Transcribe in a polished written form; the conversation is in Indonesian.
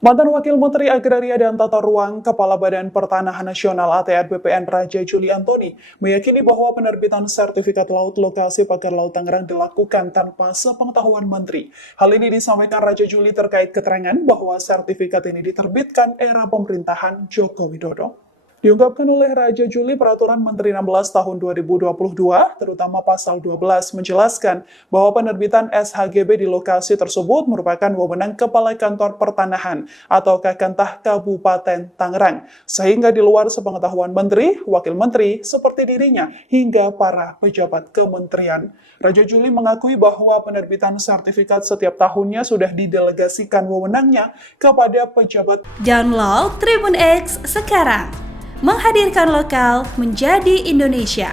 Mantan Wakil Menteri Agraria dan Tata Ruang, Kepala Badan Pertanahan Nasional (ATR) BPN Raja Juli Antoni meyakini bahwa penerbitan sertifikat laut lokasi pagar laut Tangerang dilakukan tanpa sepengetahuan Menteri. Hal ini disampaikan Raja Juli terkait keterangan bahwa sertifikat ini diterbitkan era pemerintahan Joko Widodo. Diungkapkan oleh Raja Juli, Peraturan Menteri 16 Tahun 2022, terutama Pasal 12, menjelaskan bahwa penerbitan SHGB di lokasi tersebut merupakan wewenang Kepala Kantor Pertanahan atau Kakantah Kabupaten Tangerang, sehingga di luar sepengetahuan Menteri, Wakil Menteri, seperti dirinya, hingga para pejabat kementerian. Raja Juli mengakui bahwa penerbitan sertifikat setiap tahunnya sudah didelegasikan wewenangnya kepada pejabat. Download Tribun X sekarang, menghadirkan lokal menjadi Indonesia.